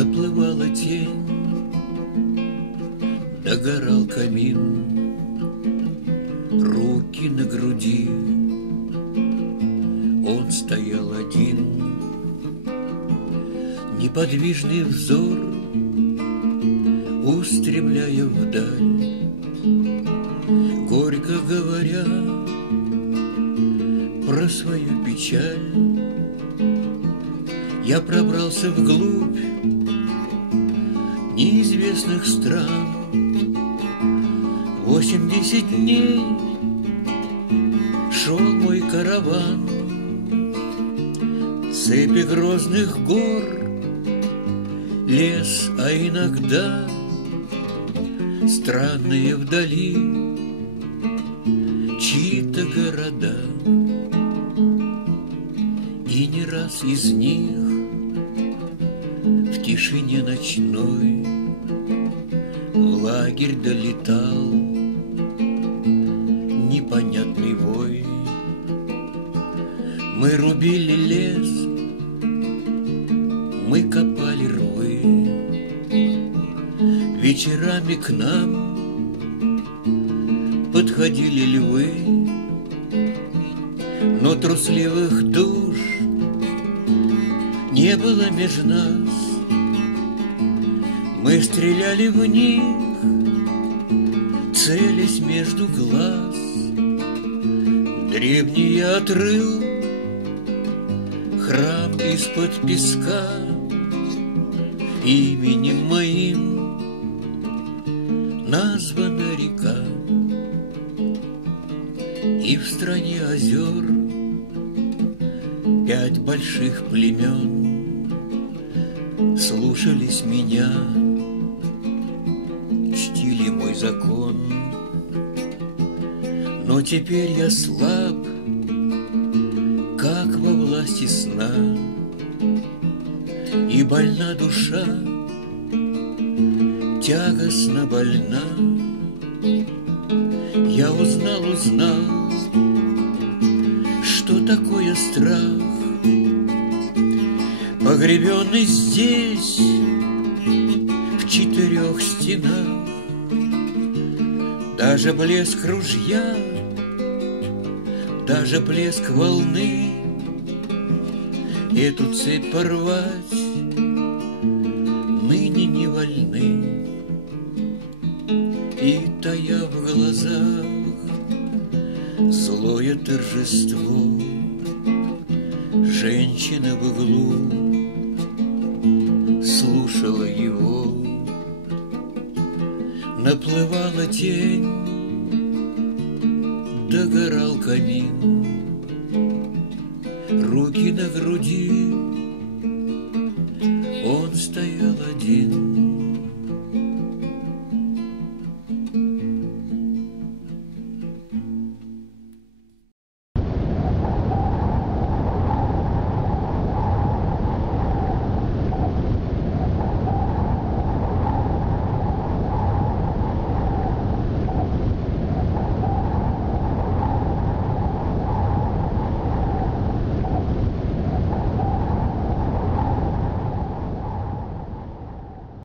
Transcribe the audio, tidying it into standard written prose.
Наплывала тень, догорал камин, руки на груди. Он стоял один, неподвижный взор устремляя вдаль, горько говоря про свою печаль. Я пробрался вглубь неизвестных стран. 80 дней шел мой караван. Цепи грозных гор, лес, а иногда странные вдали чьи-то города. И не раз из них в тишине ночной в лагерь долетал непонятный вой. Мы рубили лес, мы копали рвы, вечерами к нам подходили львы, но трусливых душ не было меж нас. Мы стреляли в них, целясь между глаз. Древний я отрыл храм из-под песка, именем моим названа река. И в стране озер 5 больших племен слушались меня, чтили мой закон. Но теперь я слаб, как во власти сна, и больна душа, тягостно больна. Я узнал, что такое страх, погребенный здесь в 4 стенах. Даже блеск ружья, даже плеск волны эту цепь порвать ныне не вольны. И тая в глазах злое торжество, женщина в углу слушала его. Наплывала тень, догорал камин, руки на груди, он стоял один.